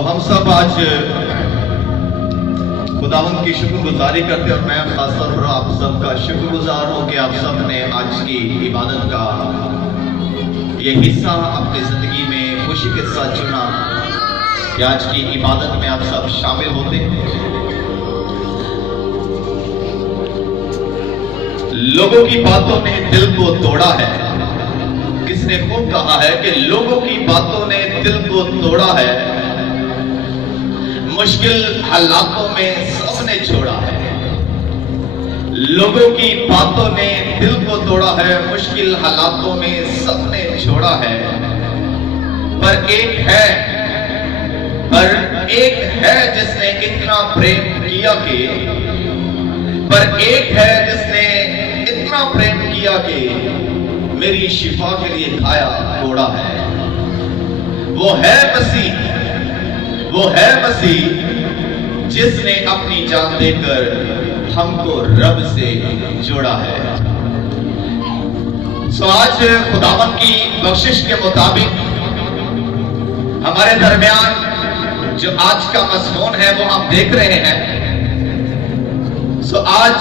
ہم سب آج خداوند کی شکر گزاری کرتے ہیں، اور میں خاص طور پر آپ سب کا شکر گزار ہوں کہ آپ سب نے آج کی عبادت کا یہ حصہ اپنی زندگی میں خوشی کے ساتھ چنا کہ آج کی عبادت میں آپ سب شامل ہوتے ہیں۔ لوگوں کی باتوں نے دل کو توڑا ہے، کس نے خوب کہا ہے کہ لوگوں کی باتوں نے دل کو توڑا ہے، مشکل حالاتوں میں سب نے چھوڑا ہے۔ لوگوں کی باتوں نے دل کو توڑا ہے، مشکل حالاتوں میں سب نے چھوڑا ہے، پر ایک ہے جس نے اتنا پریم کیا کہ میری شفا کے لیے کھایا توڑا ہے۔ وہ ہے مسیح جس نے اپنی جان دے کر ہم کو رب سے جوڑا ہے۔ آج خداوند کی بخشش کے مطابق ہمارے درمیان جو آج کا مضمون ہے وہ ہم دیکھ رہے ہیں۔ آج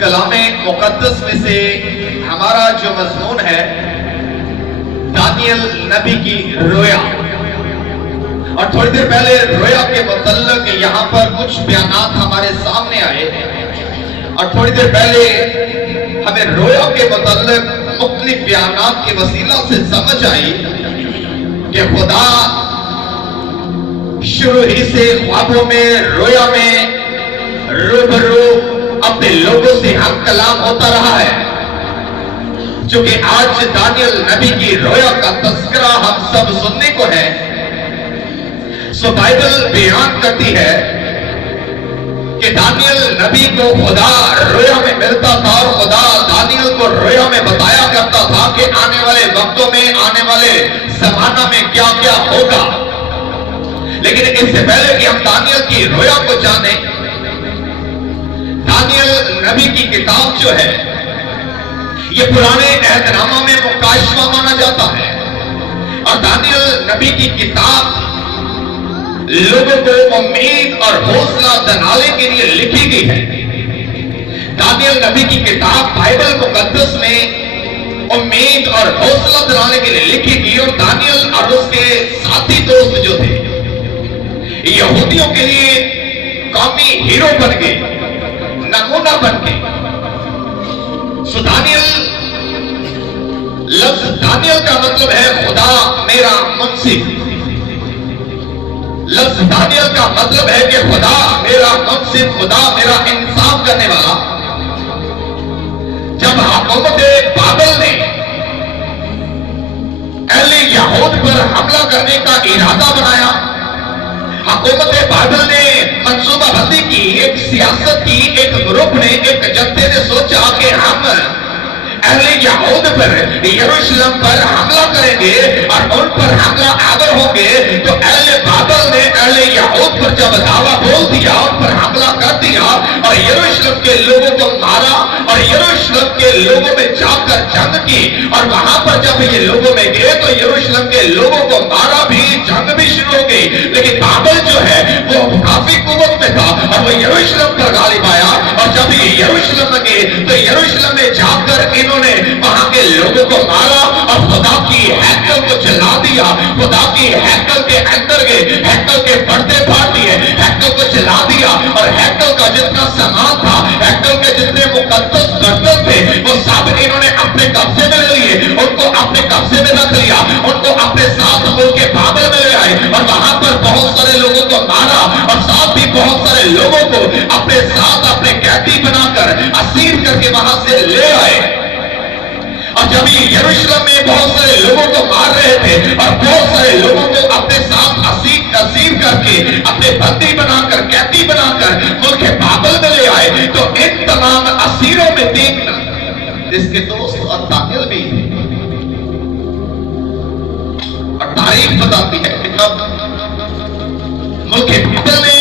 کلام مقدس میں سے ہمارا جو مضمون ہے دانیل نبی کی رویا، اور تھوڑی دیر پہلے رویا کے متعلق یہاں پر کچھ بیانات ہمارے سامنے آئے، اور تھوڑی دیر پہلے ہمیں رویا کے متعلق مختلف بیانات کے وسیلہ سے سمجھ آئی کہ خدا شروع ہی سے خوابوں میں، رویا میں روبرو اپنے لوگوں سے ہم کلام ہوتا رہا ہے۔ چونکہ آج دانیل نبی کی رویا کا تذکرہ ہم سب سننے کو ہے، بائبل بیان کرتی ہے کہ دانیل نبی کو خدا رویا میں ملتا تھا، اور خدا دانیل کو رویا میں بتایا کرتا تھا کہ آنے والے وقتوں میں، آنے والے زمانہ میں کیا کیا ہوگا۔ لیکن اس سے پہلے کہ ہم دانیل کی رویا کو جانیں، دانیل نبی کی کتاب جو ہے یہ پرانے عہد نامہ میں مکاشفہ مانا جاتا ہے، اور دانیل نبی کی کتاب لوگوں کو امید اور حوصلہ دلانے کے لیے لکھی گئی ہے۔ دانیل نبی کی کتاب بائبل مقدس میں امید اور حوصلہ دلانے کے لیے لکھی گئی، اور دانیل اور اس کے ساتھی دوست جو تھے یہودیوں کے لیے قومی ہیرو بن گئے، نمونہ بن گئے۔ دانیل کا مطلب ہے خدا میرا منصف۔ لفظ دانیل کا مطلب ہے کہ خدا میرا منصف، خدا میرا انصاف کرنے والا۔ جب حکومت بابل نے اہل یہود پر حملہ کرنے کا ارادہ بنایا، حکومت بابل نے منصوبہ بندی کی، ایک سیاست کی، ایک گروپ نے، ایک جنتے نے سوچا کہ ہم اہل یہود پر، یروشلم پر حملہ کریں گے اور ان پر حملہ آور ہوں گے۔ تو اہل بابل نے اہل یہود پر جب دعویٰ بول دیا، ان پر حملہ کر دیا اور یروشلم کے لوگوں کو مارا، اور یروشلم کے لوگوں میں جا کر جنگ کی، اور وہاں پر جب یہ لوگوں میں گئے تو یروشلم کے لوگوں کو مارا بھی، جنگ بھی شروع ہو گئی۔ لیکن بابل جو ہے وہ کافی قوت میں تھا، اور وہ یروشلم پر غالب آیا، اور جب یہ یروشلم میں گئے تو یروشلم میں جا کر انہوں نے وہاں کے لوگوں کو مارا اور خدا کی ہیکل کو جلا دیا۔ خدا کی ہیکل کے اندر گئے، ہیکل کے پردے پھاڑ دیے، ہیکل کو جلا دیا، اور ہیکل کا جتنا سامان تھا، ہیکل کے جتنے مقدس برتن تھے، وہ سب انہوں نے اپنے قبضے میں لے لیے، ان کو اپنے قبضے میں رکھ لیا، ان کو اپنے ساتھ ملک بابل میں لے آئے، اور وہاں پر بہت سارے لوگوں کو مارا، اور ساتھ ہی بہت سارے لوگوں کو اپنے ساتھ اپنے قیدی بنا کر اسیر کر کے وہاں سے لے آئے۔ اور جب یہ یروشلم میں بہت سارے لوگوں کو مار رہے تھے اور بہت سارے لوگوں کو اپنے ساتھ اسیر کر کے، اپنے بندی بنا کر، قیدی بنا کر ملک بابل میں لے آئے، تو ان تمام اسیروں میں دیکھنا اس کے دوست اور دانیل بھی تھے۔ اور تاریخ بتاتی ہے کہ جب ملک بابل نے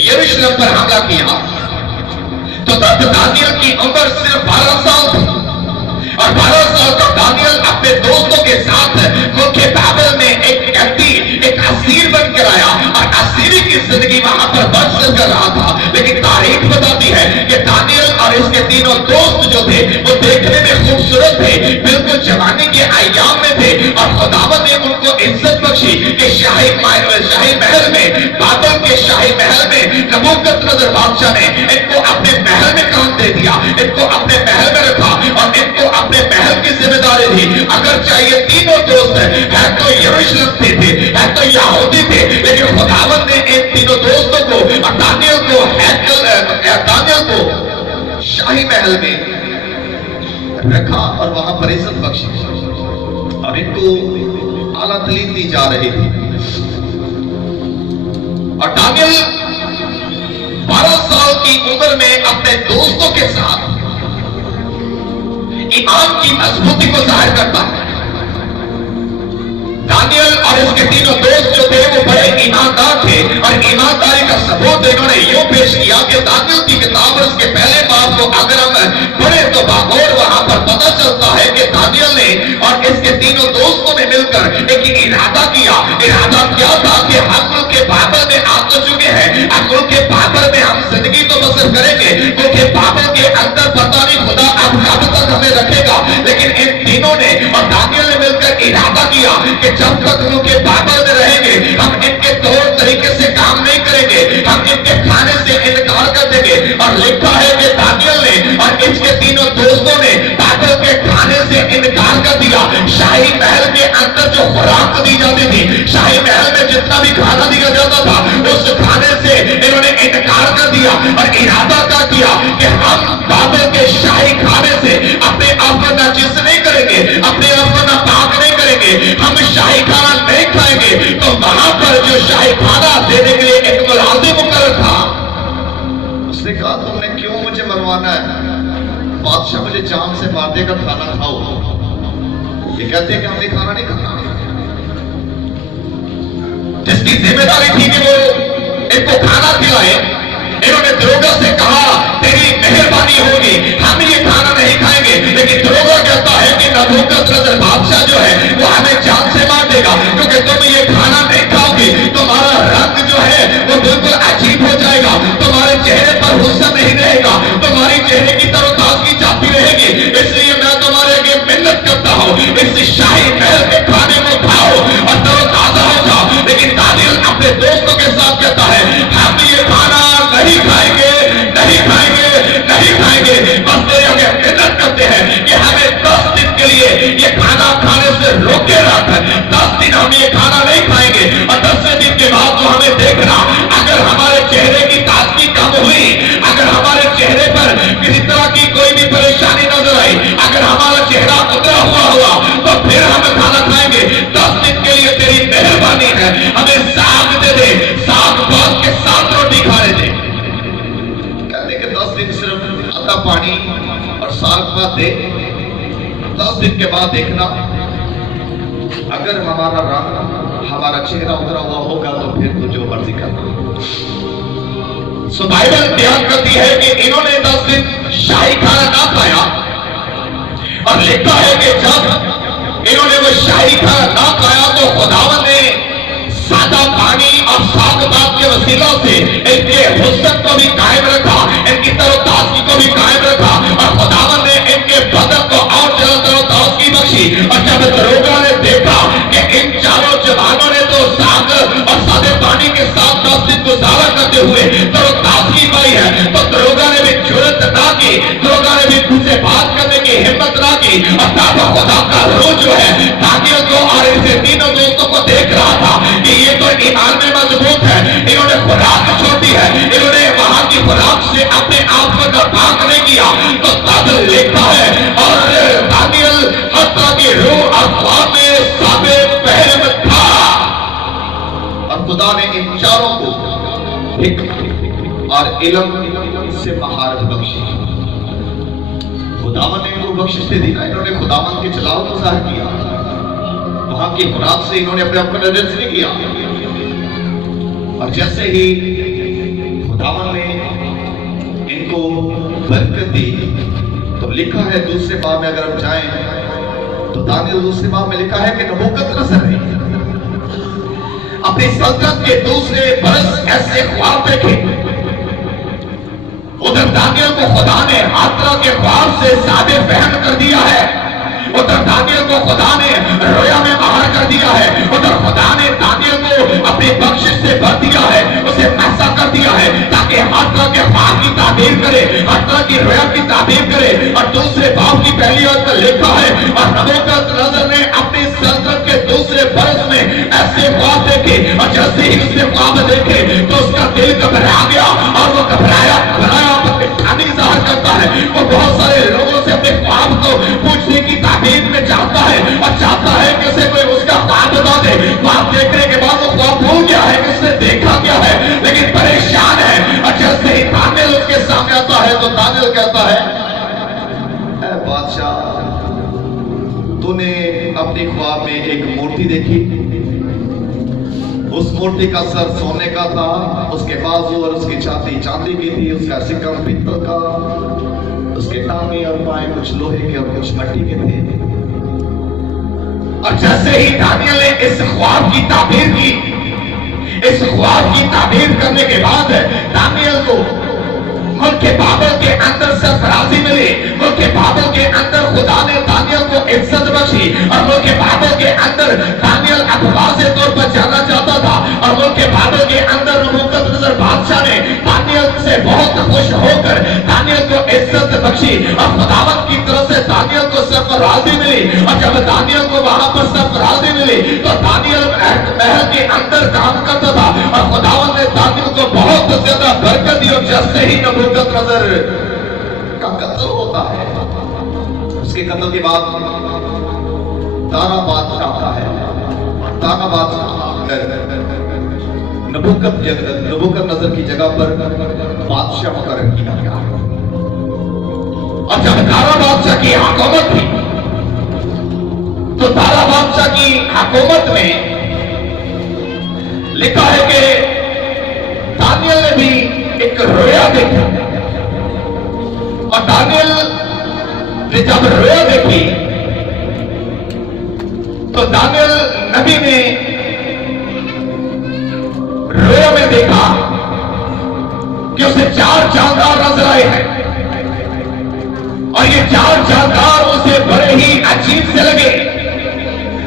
یروشلم پر حملہ کیا تو تب دانیل کی عمر صرف 12 سال تھی، اور 12 سال تک دانیل اپنے دوستوں کے ساتھ ملک بابل میں ایک قیدی، ایک اسیر بن کر آیا، जिंदगी वहां पर बसर कर रहा था, लेकिन तारीख बताती है कि दानियल और इसके तीनों दोस्त जो थे वो देखने में खूबसूरत थे, बिल्कुल जवानी के अय्याम में थे, और खुदावंद ने उनको इज्जत बख्शी कि शाही महल में, बाबल के शाही महल में नबूकदनेस्सर बादशाह ने इनको अपने महल में काम दे दिया, इनको अपने महल में रखा और इनको अपने महल की जिम्मेदारी दी। अगर चाहिए तीनों दोस्त है तो यरूशलेम से थे, है तो यहूदी थे, लेकिन खुदावंद ने इन तीनों दोस्तों को, दानियल को शाही महल में रखा और वहां पर इज्जत बख्शी और इनको आला तालीम दी जा रही थी। और दानियल 12 साल की उम्र में अपने दोस्तों के साथ ईमान की मजबूती को जाहिर करता है। दानियल और इसके तीनों दोस्त जो थे वो बड़े ईमानदार थे, और ईमानदारी का सबूत इन्होंने यूं पेश किया कि दानियल की किताब और उसके पहले बाब को अगर हम पढ़े तो बागौर वहां पर पता चलता है कि दानियल ने और इसके तीनों दोस्तों ने मिलकर एक इरादा किया। इरादा क्या था कि हम लोग के बाबर में आ तो चुके हैं, हम लोग के बाबर में हम जिंदगी तो बसर करेंगे, क्योंकि बाबर के अंदर पता नहीं खुदा अब कब तक हमें रखेगा। लेकिन इन तीनों ने और दानियल ने मिलकर इरादा किया कि जब तक हम लोग के बाबर में रहेंगे हम इनके तौर तरीके से काम नहीं करेंगे, हम इनके खाने से इनकार कर देंगे। और लिखा है कि दानियल ने और इसके तीनों दोस्तों ने बाबर के खाने से इनकार कर दिया। शाही महल के अंदर जो खुराक दी जाती थी, शाही महल में जितना भी खाना दिया जाता था, उस खाने से इन्होंने इनकार कर दिया और इरादा क्या किया कि हम बाबर के शाही खाने से अपने आप को नाचिस नहीं करेंगे, अपने आप को नापाक नहीं करेंगे, हम शाही खाना नहीं खाएंगे। तो वहां पर जो शाही खाना देने के लिए एक मुलाजिम मुकर्रर था, उसने कहा तुमने क्यों मुझे मरवाना है, बादशाह मुझे जान से मार देगा, खाना खाओ। ये कहते हैं कि हमने खाना नहीं खाना। जिसकी जिम्मेदारी थी कि वो इनको खाना खिलाए, इन्होंने दरोगा से कहा तेरी मेहरबानी होगी, हम ये खाना नहीं खाएंगे। लेकिन दरोगा कहता है कि नबूकदनेस्सर बादशाह जो है वो हमें जान से मार देगा, क्योंकि तुम ये खाना नहीं खाओगे, तुम्हारा रंग जो है वो बिल्कुल अजीब हो जाएगा, तुम्हारे चेहरे पर हुस्न नहीं रहेगा, तुम्हारी चेहरे की तरोताजगी जाती रहेगी। इसलिए मैं तुम्हारे आगे मिन्नत करता हूँ, इस शाही महल के खाने को खाओ और तरोताजा हो जाओ। लेकिन दानियल अपने दोस्तों के साथ कहता है हम ये खाना नहीं खाएंगे, नहीं खाएंगे, नहीं खाएंगे। बस तेरे आगे मिन्नत करते हैं कि हमें 10 दिन के लिए ये खाना खाने से रोके रख, 10 दिन हम ये खाना नहीं खाएंगे। और 10वें दिन के बाद तो हमें देखना, अगर हमारे चेहरे की ताजगी कम हुई, अगर हमारे चेहरे पर किसी तरह की कोई भी परेशानी नजर आई, अगर हमारा चेहरा उतरा हुआ तो फिर हम खाना खाएंगे। 10 दिन के लिए तेरी मेहरबानी है, हमें साग दे दे, साग भात के साथ रोटी खाने दे। कहते कि 10 दिन सिर्फ आधा पानी और साग भात दे, 10 दिन के बाद देखना अगर हमारा रंग, हमारा चेहरा उतरा हुआ होगा तो फिर तो जो मर्जी करना। सो बाइबल बयान करती है कि इन्होंने 10 दिन शाही खाना ना खाया, और लिखा है कि जब इन्होंने वो शाही खाना ना खाया तो खुदावंद ने सादा पानी और साग भात के वसीला से इनके हुस्न को भी कायम रखा, इनकी तरोताजगी को भी कायम रखा, और खुदावंद ने इनके बदन को और ज्यादा तरोताजगी बख्शी। और जब दरोगा ने देखा कि इन चारों जवानों ने तो साग और सादे पानी के साथ 10 दिन गुजारा करते हुए तरोताजगी पाई है, तो दरोगा ने भी जुर्रत ना की, दरोगा ने भी खुद से बात करने की हिम्मत ना की। और तब खुदा का रूह जो है दानियल को और इनसे तीनों दोस्तों को देख रहा था कि ये तो ईमान में मजबूत है, इन्होंने खुराक छोड़ दी है, इन्होंने वहां की खुराक से अपने आप को नापाक नहीं किया। तो तब लिखा है और दानियल हत्ता की रूह अफवाह में साबे पहले में था, और खुदा ने इन चारों को हिकमत और इल्म से महारत बख्शी। खुदावन ने इनको बख्शिश दे दी ना, इन्होंने खुदावन के जलाल को जाहिर किया, वहां की खुराक से इन्होंने अपने आप को नजर नहीं किया। और जैसे ही खुदावन ने इनको बरकत दी तो लिखा है दूसरे बाब में, अगर हम जाएं तो दानियल दूसरे बाब में लिखा है कि नबूकदनेस्सर ने अपनी सल्तनत के दूसरे बरस ऐसे ख्वाब देखे। उधर दानियल को खुदा ने हात्रा के ख्वाब से सादे फहम कर दिया है, उधर दानियल को खुदा ने रोया में बाहर कर दिया है, उधर खुदा ने दानियल को अपनी बख्शिश से भर दिया है, उसे ऐसा कर दिया है ताकि हात्रा के ख्वाब की ताबीर करे, हात्रा की रोया की ताबीर करे। और दूसरे बाब की पहली आयत में लिखा है, और नबूकदनेस्सर ने अपनी सल्तनत के दूसरे बरस में ऐसे ख्वाब देखे, और जैसे ही उसने ख्वाब देखे तो उसका दिल घबरा गया, और वो घबराया ज़ाहिर करता है। वो बहुत सारे लोगों से अपने ख्वाब को पूछने की ताबीर में चाहता है, और चाहता है कि उसे कोई उसका ख्वाब बता दे। ख्वाब देखने के बाद वो ख्वाब भूल गया है कि उसने देखा क्या है, लेकिन परेशान है। और जैसे ही दानियल उसके सामने आता है तो दानियल कहता है, ऐ बादशाह, तूने अपनी ख्वाब में एक मूर्ति देखी, उस मूर्ति का सर सोने का था, उसके बाजू और उसकी छाती चांदी की थी, उसका सिक्कम पीतल का, उसके टांगे और पाए कुछ लोहे के और कुछ मिट्टी के थे। और जैसे ही दानियल ने इस ख्वाब की ताबीर की, इस ख्वाब की ताबीर करने के बाद दानियल को मुल्क बाबल के अंदर सरफराजी मिली, मुल्क बाबल के अंदर खुदा ने दानियल को इज्जत बख्शी, और मुल्क बाबल के अंदर दानियल अब वाज़े तौर पर जाना चाहता था, और मुल्क बाबल के अंदर नबूकदनेस्सर बादशाह ने दानियल से बहुत खुश होकर दानियल को इज्जत बख्शी, और खुदावंद की तरफ से दानियल को सरफराजी मिली। और जब दानियल को वहां पर सरफराजी मिली तो दानियल महल के अंदर काम करता था, और खुदावंद ने दानियल को बहुत ज्यादा बरकत दी। और जैसे ही नबूकदनेस्सर का कत्ल होता है, उसके कत्ल के बाद दारा बादशाह आता है, दारा बादशाह नबूकदनेस्सर की जगह पर बादशाह मुकर्रर किया गया। और जब दारा बादशाह की हुकूमत थी तो दारा बादशाह की हुकूमत में लिखा है कि दानियल ने भी एक रोया देखा, और दानियल ने जब रोया देखी तो दानियल नबी ने रोया में देखा कि उसे 4 जानदार नजर आए हैं, और ये 4 जानदार उसे बड़े ही अजीब से लगे।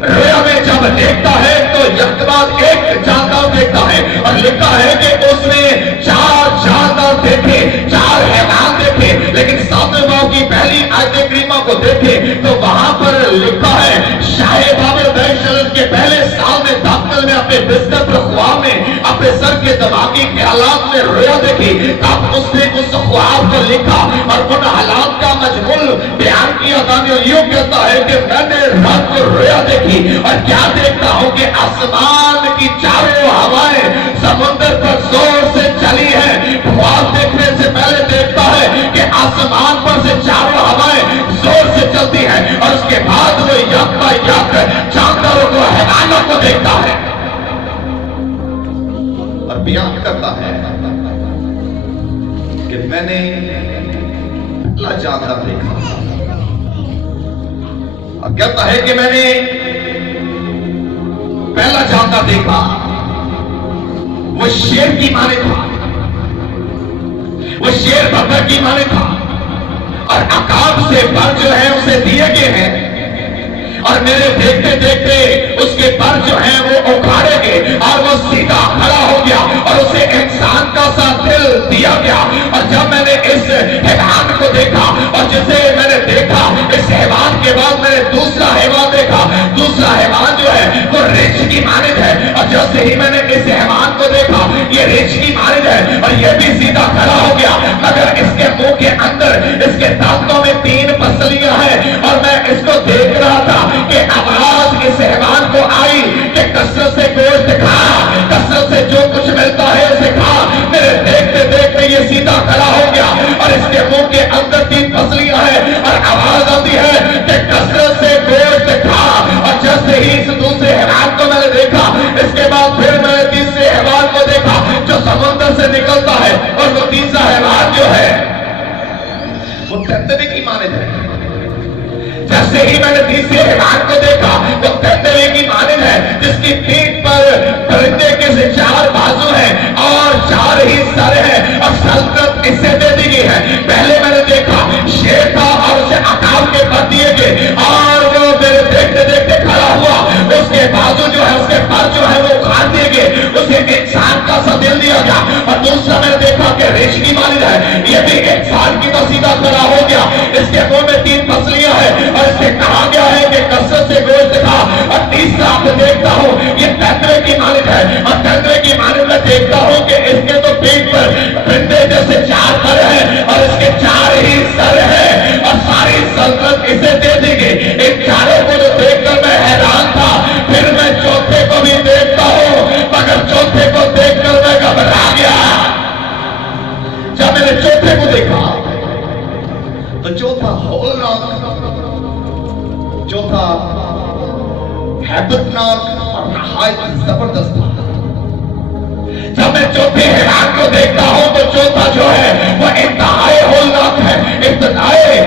रोया में जब देखता है तो एक बाद एक जानदार देखता है, और लिखा है कि उसने 4 जानदार देखे, 4 हैवान देखे, लेकिन सातवें बाब की पहली आयत करीमा को देखे तो वहां पर लिखा है, शाहे बाबर बैशरत के पहले साल में दाखिल में अपने बिस्तर पर ख्वाब में अपने सर के दिमागी ख्यालात में रोया देखी। तब उसने उस ख्वाब को लिखा और उन हालात का मजमूल बयान किया। दानियल यूं कहता है कि मैंने रात को रोया देखी, और क्या देखता हूं कि आसमान की चारों हवाएं समुद्र पर जोर से चली है। ख्वाब देखने से पहले देखता है कि आसमान पर से चारों हवाएं जोर से चलती है, और उसके बाद वो यक बा यक जानदारों को, हैवानों को देखता है और बयान करता है कि मैंने पहला जानदार देखा, और कहता है कि मैंने पहला जानदार देखा, वो शेर की माने था, वो शेर बकरा की माने था, और आकाब से पर जो है उसे दिए गए हैं, और मेरे देखते देखते उसके पर जो है वो उखाड़े गए, और वो सीधा खड़ा हो गया, और उसे इंसान का सा दिल दिया गया। और जब मैंने इस हैवान को देखा, और जिसे मैंने देखा, इस हैवान के बाद मैंने दूसरा हैवान देखा। दूसरा हैवान जो है वो रिछ की मानिंद है, और जैसे ही मैंने इस हैवान को देखा, ये रिछ की मानिंद है, और ये भी सीधा खड़ा हो गया, मगर इसके मुंह के अंदर इसके दांतों में 3 पसलियां हैं। और मैं इसको देख रहा था कि आवाज इस हैवान को आई कि कसरत से गोश्त खा, कसरत से जो कुछ मिलता है उसे खा। मेरे देखते देखते ये सीधा खड़ा हो गया, और इसके मुंह के अंदर 3 पसलियां हैं, और आवाज आती है कि कसरत से गोश्त खा। और जैसे ही इस दूसरे हैवान को मैंने देखा, इसके बाद फिर मैंने तीसरे हैवान को देखा जो समुद्र से निकलता है, और वो तीसरा हैवान जो है वो तेंदुए की मानिंद है। जैसे ही मैंने तीसरे हैवान को देखा, वो तेंदुए की मानिंद है, जिसकी पीठ पर परिंदे चौथे को देखा तो चौथा हौलनाक, चौथा हैबतनाक और नहायत जबरदस्त था। जब मैं चौथे हैवान को देखता हूं तो चौथा जो है वो इंतहाई हौलनाक है, इंतहाई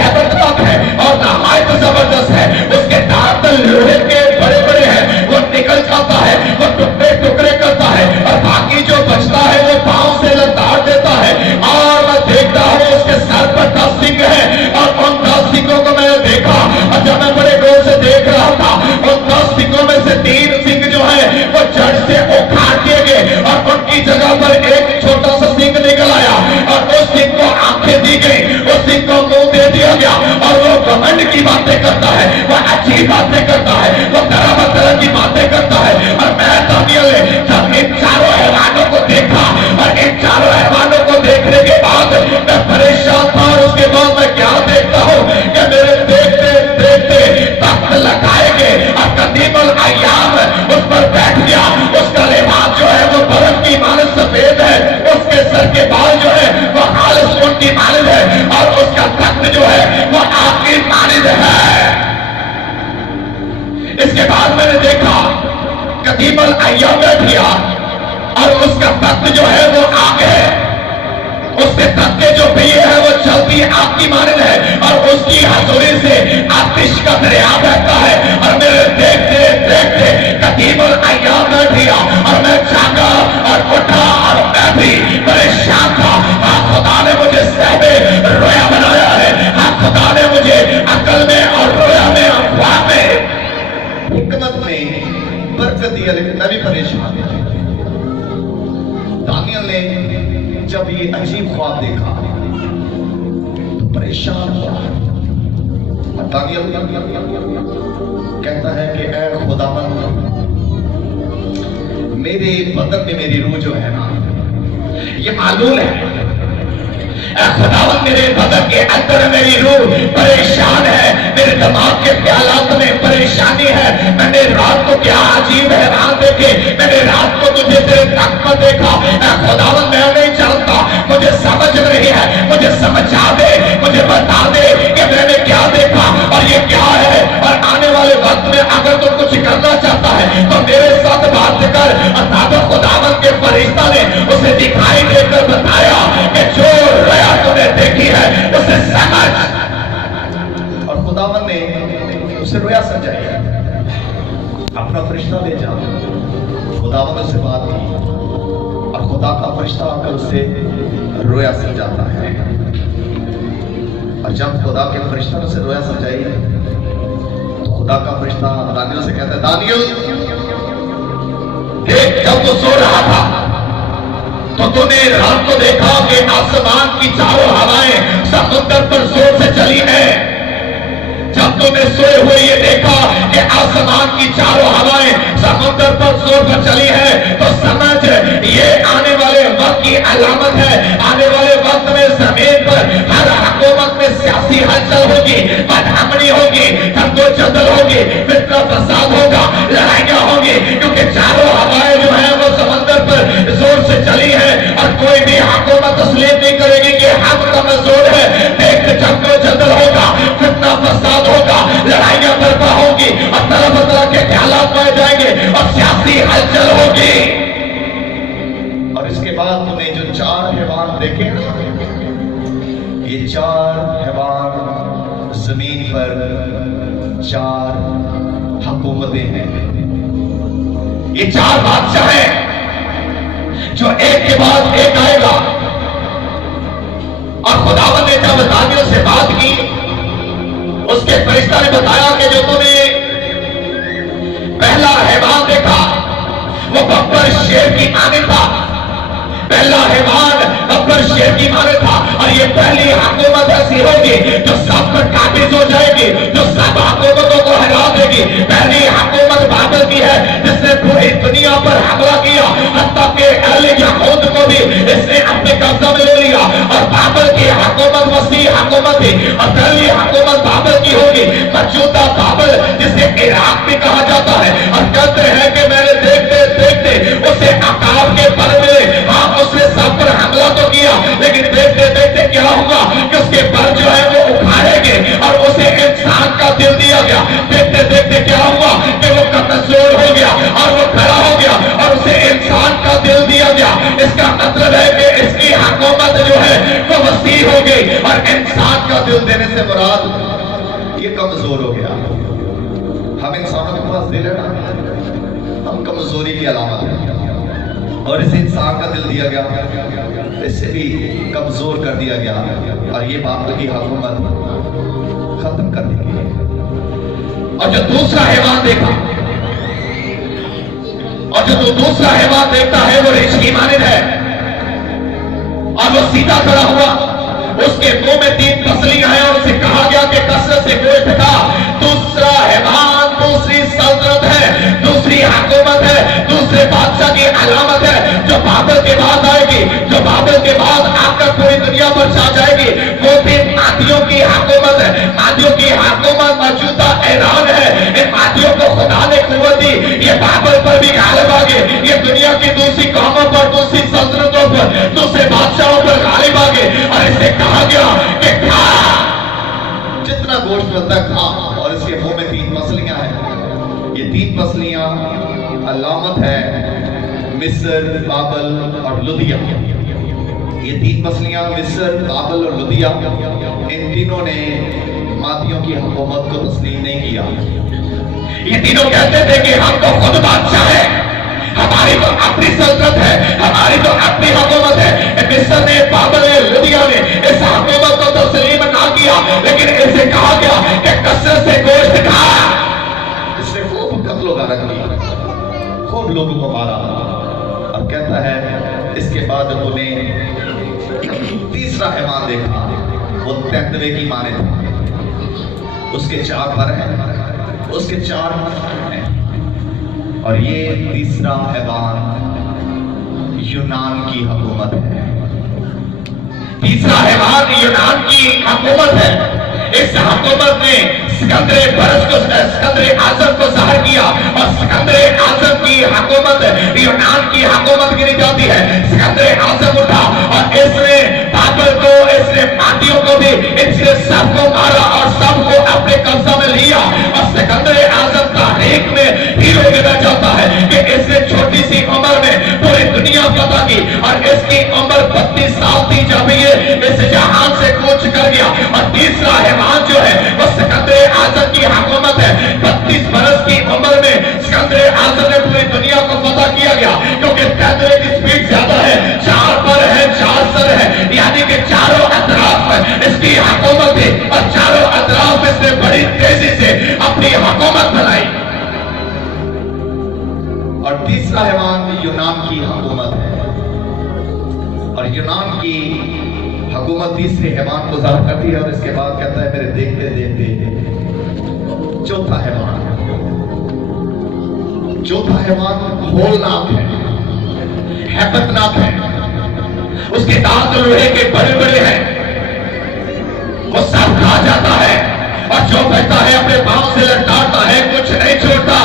हैबतनाक है और नहायत जबरदस्त है। उसके दांत लोहे के बड़े बड़े हैं, वो निकल जाता है, वो टुकड़े टुकड़े करता है और बाकी जो बचता है वो पांव से लताड़ देता है। और मैं देखता हूं उसके सर पर 10 सिंग है और उन 10 सिंगों को मैंने देखा और जब मैं बड़े गौर से देख रहा था उन 10 सिंगों में से 3 सिंग जो है वो जड़ से उखाड़ दिए गए और उनकी जगह पर एक छोटा सा सिंग निकल आया और उस सिंग को आंखें दी गई, उस सिंग को मुंह दे दिया गया और वो घमंड की बातें करता है, वो अच्छी बातें करता है, वो तरह तरह की बातें करता है। और मैं दानियल ने जब इन चारों हैवानों को देखा और इन चारों हैवानों को देखने के बाद मैं परेशान था और उसके बाद मैं क्या देखता हूँ कि मेरे देखते देखते तख्त लगाएंगे और कदीमुल अय्याम उस पर बैठ गया। उसका लिबास जो है वो बर्फ की मानद सफेद है, उसके सर के बाल जो है वो खालिस ऊन की मानद है और उसका तख्त जो है वो आग की मानद है। इसके बाद मैंने देखा कदीमुल अय्याम बैठ गया और उसका तख्त जो है वो आग है, उसके तख्त के जो पहिए है वो चलती आग की मानद है और उसकी हथौड़ी से आतिश का दरिया बहता है। और मेरे देखते देखते कदीमुल अय्याम बैठ गया और मैं जागा और उठा और मैं भी परेशान था। हाँ, खुदा ने मुझे सहबे रोया बनाया है, हाँ खुदा ने मुझे अकल में और रोया में अफवाह में हिकमत में बरकत दिया, लेकिन मैं भी परेशान था। दानियल ने जब ये अजीब ख्वाब देखा तो परेशान हुआ। दानियल कहता है कि ऐ खुदावंद, मेरे बदन में मेरी रूह जो है ना ये मालूम है, खुदावंद मेरे बदन के अंदर मेरी रूह परेशान है, मेरे दिमाग के ख्यालात में परेशानी है। मैंने रात को क्या अजीब हैरान देखे, मैंने रात को तुझे तेरे तख्त पर देखा। खुदावंद मैं नहीं जानता, मुझे समझ नहीं है, मुझे समझा दे, मुझे बता दे कि मैंने क्या देखा और ये क्या है। और आने वाले वक्त में अगर तू कुछ करना चाहता है तो मेरे साथ बात कर। और खुदावंद के फरिश्ता ने उसे दिखाई देकर बताया कि जो रोया तूने देखी है उसे समझ। और खुदावंद ने उसे रोया समझाया, अपना फरिश्ता ले जा। खुदावंद से बात की और खुदा का फरिश्ता आकर उसे रोया समझाता है। और जब खुदा के फरिश्ता ने उसे रोया समझाई तो खुदा का फरिश्ता दानियल से कहता है, दानियल देख, जब वो सो रहा था तो तूने रात को देखा कि आसमान की चारों हवाएं समुद्र पर जोर से चली है। जब तुमने सोए हुए ये देखा कि आसमान की चारों हवाएं समुद्र पर जोर पर चली है तो समझ ये आने वाले वक्त की अलामत है। आने वाले वक्त में जमीन पर हर हुकूमत में सियासी हलचल होगी, बदहमनी होगी, दंगो जदल होगी, फितना फसाद होगा, लड़ाइयां होगी, क्योंकि चारों हवाएं जो है वो समंदर पर जोर से चली है और कोई भी हुकूमत तस्लीम नहीं करेगी कि हम कमजोर है। एक दंगो जदल होगा, फितना फसाद होगा, लड़ाइयां बर्पा होगी और तरह तरह के ख्यालात पाए जाएंगे और सियासी हलचल होगी। और इसके बाद तुमने जो 4 हैवान देखे ना, ये 4 हैवान जमीन पर 4 हुकूमतें हैं, ये 4 बादशाह हैं जो एक के बाद एक आएगा। और खुदावंद ने जब दानियल से बात की, उसके फरिश्ता ने बताया कि जो तूने पहला हैवान देखा वो बब्बर शेर की माने था, पहला हैवान बब्बर शेर की माने था। और ये पहली हुकूमत ऐसी होगी जो सब पर काबिज हो जाएगी, जो सब हुकूमतों को हरा देगी। पहली हुकूमत बाबल की है जिसने पूरी दुनिया पर हमला किया, हत्ता के अहले यहूद को भी इसने अपने कब्जा में ले लिया। और बाबल की हुकूमत मसीह हुकूमत थी और पहली हुकूमत बाबल की होगी, मौजूदा बाबल जिसे इराक भी कहा जाता है। और कहते हैं कि मैंने देखते देखते उसे अकाब के पर में, हाँ उसने सब पर हमला तो किया लेकिन بادل دینے سے مراد یہ کمزور ہو گیا. ہم انسانوں کے پاس دل ہے نا, ہم کمزوری کی علامت ہے, اور اس انسان کا دل دیا گیا, اسے بھی کمزور کر دیا گیا, اور یہ باطل کی حکومت ختم کر دی گئی. اور جو دوسرا حیوان دیکھا, اور جو دوسرا حیوان دیکھتا ہے وہ ریچھ کی مانند ہے, اور وہ سیدھا کھڑا ہوا, اس کے منہ میں 3 پسلیاں ہیں, اور اسے کہا گیا کہ کثرت سے گوشت کھا. دوسرا حیوان دوسری سلطنت ہے, دوسری حکومت ہے, دوسرے بادشاہ کی علامت ہے, جو بابل کے بعد آئے گی, جو بابل کے بعد آ کر پوری دنیا پر چھا جائے گی. وہ بھی مادیوں کی حکومت ہے. مادیوں کی حکومت موجودہ ایران ہے. ان مادیوں کو خدا نے قوت دی, یہ بابل پر بھی غالب آ گئے, یہ دنیا کی دوسری قوموں پر, دوسری سلطنتوں پر, دوسرے بادشاہوں پر غالب آ گئے. اور اسے کہا گیا کہ کھا, جتنا گوشت ملتا ہے کھا. اور اس کے منہ میں 3 پسلیاں ہیں. یہ 3 پسلیاں علامت ہے مصر, بابل اور لدیا. یہ 3 پسلیاں مصر, بابل اور لدیا, ان تینوں نے مادیوں کی حکومت کو تسلیم نہیں کیا. یہ تینوں کہتے تھے کہ ہم تو خود بادشاہ ہیں, ہماری تو اپنی سلطنت ہے, ہماری تو اپنی حکومت ہے. مصر نے, بابل نے, لدیا نے اس حکومت کو تسلیم نہ کیا, لیکن اسے کہا گیا کہ کثرت سے گوشت کھا. اس نے خوب قتل و غارت کی, خوب لوگوں کو مارا, اور کہتا ہے اس کے بعد انہوں نے تیسرا حیوان دیکھا, وہ تیندوے کی مانند تھا. اس کے 4 پر ہیں, اس کے 4 ہیں. اور یہ تیسرا حیوان یونان کی حکومت ہے. تیسرا حیوان یونان کی حکومت ہے. اس حکومت نے سکندر اعظم کو ظاہر کیا, اور سکندر اعظم کی حکومت یونان کی حکومت گنی جاتی ہے. سکندر اعظم اٹھا اور اس نے بابل کو, اس نے مادیوں کو بھی, اس نے سب کو مارا اور سب کو اپنے قبضہ میں لیا. اور سکندر اعظم تاریخ میں ہیرو گنا جاتا ہے کہ اس نے چھوٹی سی عمر میں پوری دنیا فتح کی, اور اس کی عمر 32 سال تھی جب یہ اس جہان سے کوچ کر گیا. اور تیسرا حیوان جو ہے وہ سکندر اعظم کی حکومت ہے. 32 برس کی عمر میں سکندر اعظم نے پوری دنیا کو فتح کیا گیا, کیونکہ تیندوے کی سپیڈ زیادہ ہے, 4 پر ہے, 4 سر ہے, یعنی کہ چاروں اطراف اس کی حکومت ہے, اور چاروں اطراف اس نے بڑی تیزی سے اپنی حکومت بنائی. اور تیسرا حیوان یونان کی حکومت ہے, اور یونان کی حکومت تیسرے حیوان کو ظاہر کرتی ہے. اور اس کے بعد کہتا ہے میرے دیکھتے دیکھتے چوتھا حیوان ہولناک ہے, ہیبتناک ہے. اس کے دانت لوہے کے بڑے بڑے ہیں, وہ سب کھا جاتا ہے, اور جو بچتا ہے اپنے پاؤں سے لٹاتا ہے, کچھ نہیں چھوڑتا.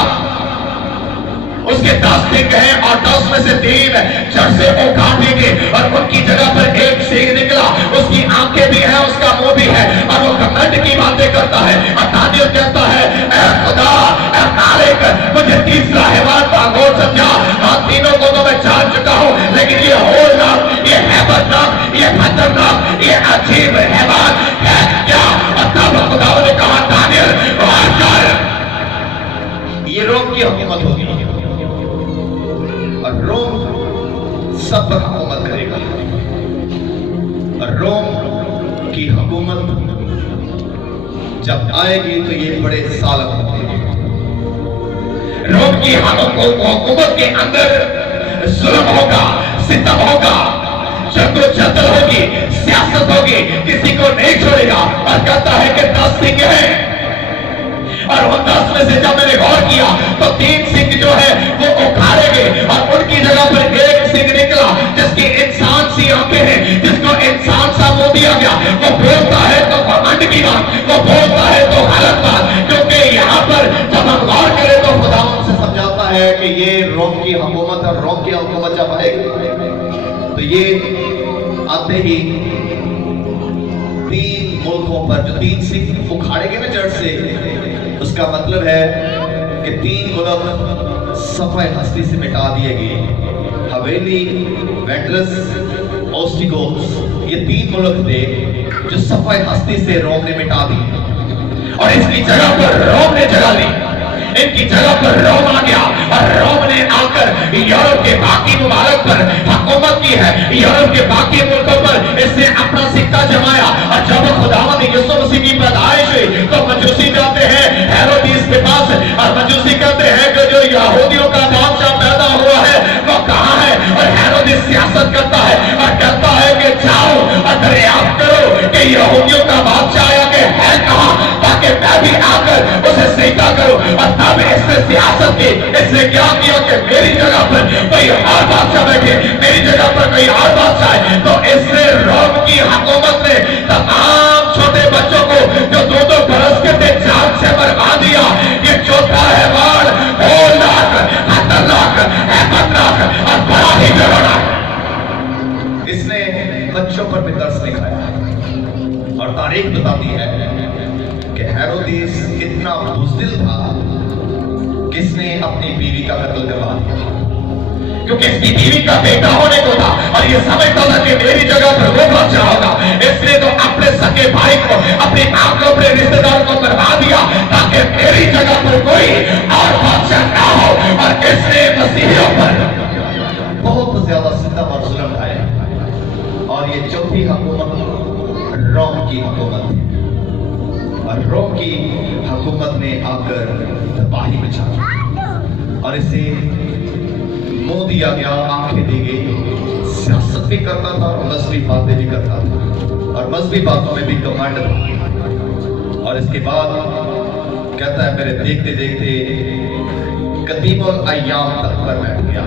اس کے 10 سنگ ہیں, اور 10 میں سے 3 جڑ سے اکھاڑیں گے, اور ان کی جگہ پر 1 سنگ نکلا. اس کی آنکھیں بھی ہیں, اس کا منہ بھی ہے, اور وہ گھمنڈ کی باتیں کرتا ہے. اور دانیل کہتا ہے اے خدا, اے مالک, مجھے تیسرا حیوان باغور سمجھا. ہاں تینوں کو تو میں جان چکا ہوں, لیکن یہ ہولناک, یہ ہیبتناک, یہ خطرناک, یہ عجیب حیوان ہے کیا؟ اور تب خدا نے کہا دانیل وہاں کر, یہ روم کی حکومت ہوگی, اور روم سب پر حکومت کرے گا. اور روم کی حکومت جب آئے گی تو یہ بڑے ظالم ہوں گے. روم کی حکومت کے اندر ظلم ہوگا, ستم ہوگا, جنگ و جدل ہوگی, سیاست ہوگی, کسی کو نہیں چھوڑے گا. اور کہتا ہے کہ 10 سنگ ہیں, اور وہ 10 میں سے جب میں نے غور کیا تو 3 سنگ جو ہے وہ اکھاڑے گئے, اور ان کی جگہ پر 1 سنگ نکلا جس کی انسان سی آنکھیں ہیں, جس کو انسان سا منہ دیا گیا. وہ بولتا ہے تو گھمنڈ کی بات, وہ بولتا ہے تو غلط بات. کیونکہ یہاں پر جب ہم غور کریں تو خدا ان سے سمجھاتا ہے کہ یہ روم کی حکومت, اور روم کی حکومت جب آئے گی تو یہ آتے ہی 3 ملکوں پر جو 3 سنگ اکھاڑے گئے نا جڑ سے, اس کا مطلب ہے کہ 3 ملک صفحہ ہستی سے مٹا دیے گئے. حویلی, وینڈرس, ओस्टिगोस, ये 3 मुल्क थे जो सफाई हस्ती से रोम ने मिटा दी और इसकी जगह पर रोम ने जगह ली। इनकी जगह पर रोम आ गया और रोम ने आकर यूरोप के बाकी मुमालिक पर हुकूमत की है। यूरोप के बाकी मुल्कों पर इसने अपना सिक्का जमाया और जब खुदावंद यीशु मसीह की पैदाइश हुई तो मजूसी जाते हैं हेरोदिस के पास और मजूसी कहते हैं कि जो यहूदियों का बादशाह पैदा हुआ है वो कहाँ है, और हेरोदिस सियासत करता है और कहता है कि जाओ और दरियाफ्त करो कि यहूदियों का बादशाह आया कि है कहाँ, ताकि मैं भी आकर उसे सीधा करूं। और तब इसने सियासत की, इसने क्या किया कि मेरी जगह पर कोई और बादशाह बैठे, मेरी जगह पर कोई और बादशाह है। तो इसने रोम की हुकूमत ने तमाम छोटे बच्चों को जो 2-2 बरस के थे जान से मरवा दिया। ये चौथा है वार होलनाक, खतरनाक, हैबतनाक और बड़ा ही डरावना। इसने बच्चों पर भी तरस दिखाया और तारीख बताती है कि हेरोदिस इतना बुज़दिल था कि इसने अपनी बीवी का कत्ल करवा दिया, क्योंकि इसकी बीवी का बेटा होने को था और ये समझता था कि मेरी जगह पर वो बादशाह होगा। इसने तो अपने सगे भाई को, अपनी मां को, अपने रिश्तेदार को मरवा दिया ताकि मेरी जगह पर कोई और बादशाह ना हो। और इसने मसीहियों पर बहुत ज्यादा सितम और जुल्म ढाया और ये चौथी हुकूमत रोम की हुकूमत थी और रोम की हुकूमत ने आकर तबाही मचा और इसे मुंह दिया गया, आंखें दी गई। सियासत भी करता था और मजहबी बातें भी करता था और मजहबी बातों में भी कमांड था। और इसके बाद कहता है मेरे देखते देखते कदीमुल अय्याम तक पर बैठ गया।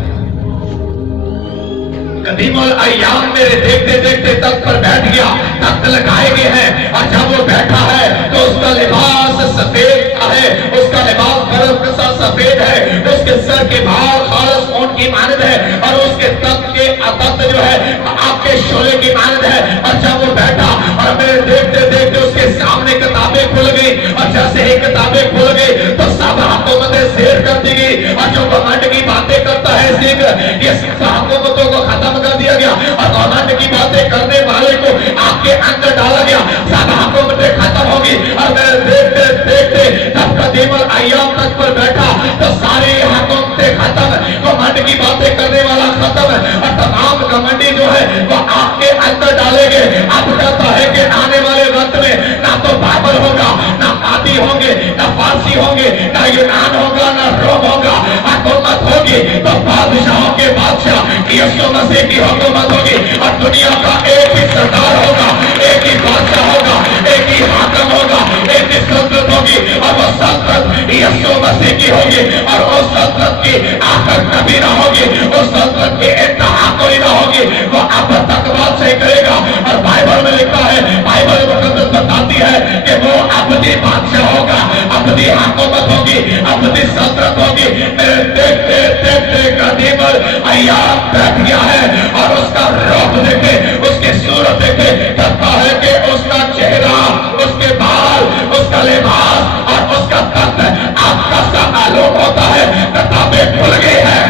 कदीमुल अय्याम मेरे देखते देखते तख्त पर बैठ गया। तख्त लगाए गए हैं और जब वो बैठा है तो उसका लिबास सफेद है, उसका लिबास बर्फ के साथ सफेद है, उसके सर के बाल खालस ऊन की मानद है और उसके तख्त के तख्त जो है आपके शोले की मानद है। और जब वो बैठा और मेरे देखते देखते उसके सामने किताबें खुल गई और जैसे ही किताबें खुल गई तो सब हुकूमतें शेर कर दी गई और जो घमंड की बातें करता है सिख, ये हुकूमतों को खत्म कर दिया गया और घमंड की बातें करने वाले को आपके अंदर डाला गया। सब हुकूमतें खत्म होगी और मेरे देखते देखते जब कदीमुल अय्याम तक पर बैठा तो सारी हुकूमतें खत्म, घमंड की बातें करने वाला खत्म और तमाम घमंडी जो है वो आपके अंदर डाले गए। अब कहता है कि आने वाले वक्त में ना तो बाइबल होगा, ना आदि होंगे, ना फारसी होंगे, ना यूनान होगा, ना रोम होगा। हुकूमत होगी तो बादशाहों के बादशाह यीशु मसीह की हुकूमत होगी और दुनिया का एक ही सरदार होगा, एक ही बादशाह होगा, एक ही हाकिम होगा, एक ही सल्तनत होगी और वो सल्तनत यीशु मसीह की होगी और उस सल्तनत की आखिर कभी ना होगी, उस सल्तनत की इंतहा कोई ना होगी। वो अब तक बात से करेगा और बाइबल में लिखा है, बाइबल मुकद्दस बताती है कि वो अपनी बादशाह होगा, अपनी हुकूमत होगी, अपनी सल्तनत होगी। मेरे देखते देखते कदीमुल अय्याम बैठ गया है और उसका रूप देखे, उसकी सूरत देखे, कहता है कि उसका चेहरा, उसके बाल, उसका लिबास और उसका तख्त आपका सा मालूम होता है। किताबें खुल गई है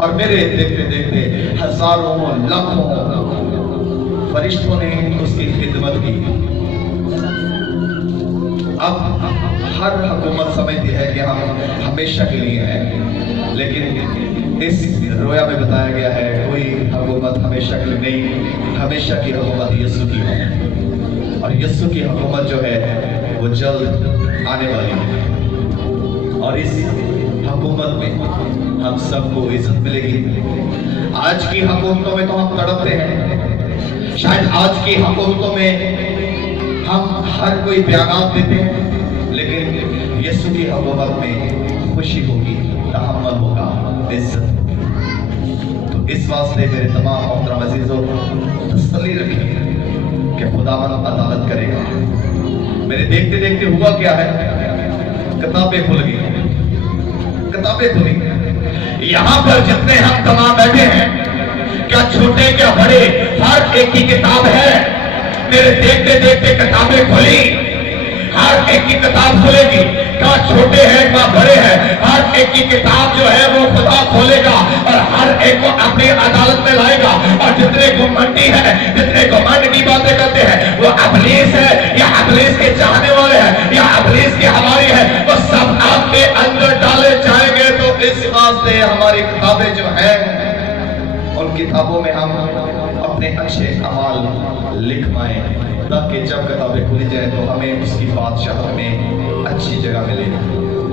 और मेरे देखते देखते हजारों लाखों फरिश्तों ने उसकी खिदमत की। अब हर हुकूमत समझती है कि हम हमेशा के लिए हैं, लेकिन इस रोया में बताया गया है कोई हुकूमत हमेशा के लिए नहीं, हमेशा की हुकूमत यीशु की है और यीशु की हुकूमत जो है वो जल्द आने वाली है और इस हुकूमत में हम सबको इज्जत मिलेगी। आज की हुकूमतों में तो हम तड़पते हैं, शायद आज की हुकूमतों में हम हर कोई बयानात देते हैं, लेकिन यीशु की हुकूमत में खुशी होगी, तहम्मुल होगा, इज्जत होगी। तो इस वास्ते मेरे तमाम मोहतरम अजीजों तसल्ली रखिए कि खुदावंद अदालत करेगा। मेरे देखते देखते हुआ क्या है, किताबें खुल गई, किताबें खुली। यहाँ पर जितने हम तमाम बैठे हैं, क्या छोटे क्या बड़े, हर एक की किताब है। मेरे देखते देखते किताबें खुली, हर एक की किताब खुलेगी। क्या छोटे हैं क्या बड़े हैं, हर एक की किताब जो है वो खुदा खोलेगा और हर एक को अपनी अदालत में लाएगा घमंडी है, जितने घमंड की बातें करते हैं वो अबलीस है या अबलीस के चाहने वाले हैं या अबलीस के हवारी है, वो सब आपके अंदर डाले जाएंगे। तो इस वास्ते हमारी किताबें जो हैं उन किताबों में हम अपने अच्छे अमाल लिखवाएं, ताकि जब किताबें खुली जाए तो हमें उसकी बादशाह में अच्छी जगह मिले।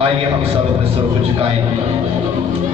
आइए हम सब अपने सर को झुकाएं।